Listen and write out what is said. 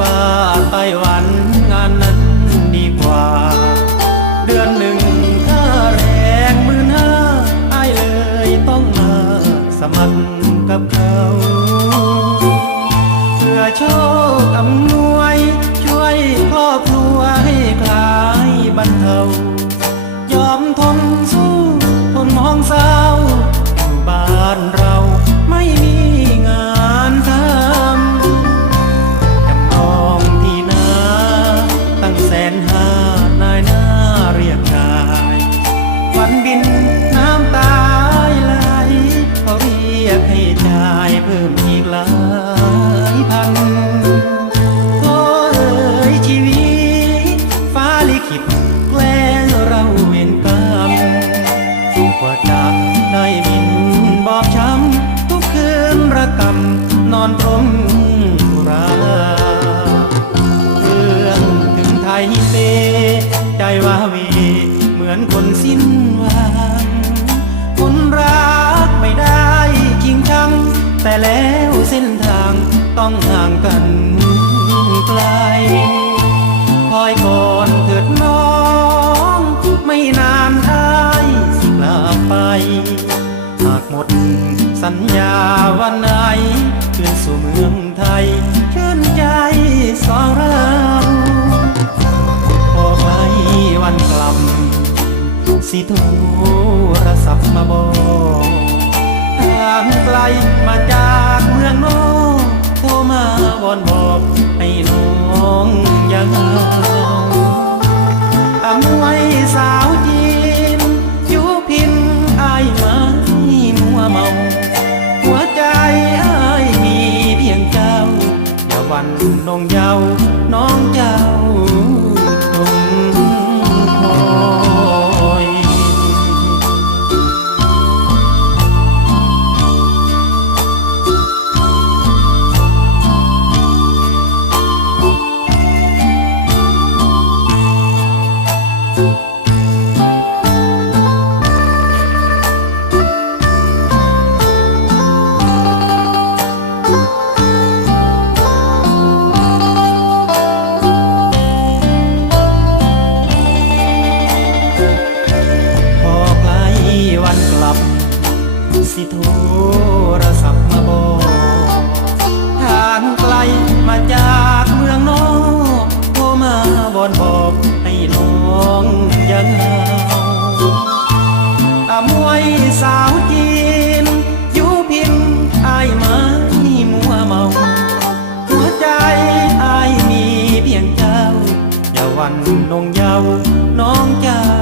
ฟ้าไต้หวันงานนั้นำนอนพรมสุราเรื่องถึงไทยเซใจว่าเวเหมือนคนสิ้นหวังคนรักไม่ได้จริงจัง แต่แล้วเส้นทางต้องห่างกันไกลคอยกอน ด สัญญาวันไหนคืนสู่เมืองไทย ชื่นใจสองเราพอไปวันกลับ สิโทรศัพท์มาบอกทางไกลมาจากเมืองน้นโทรมาวอนบอก ให้น้องยัง วันน้องเยาน้องเจ สิโทรศัพท์มาบอกทางไกลมาจากเมืองนอกโทรมาบอนบอกให้น้องยังเฮาอามวยสาวจีนยูพินอายมานี่มัวเมา หัวใจอายมีเพียงเจ้า อย่าวันนงเยาน้องจ้า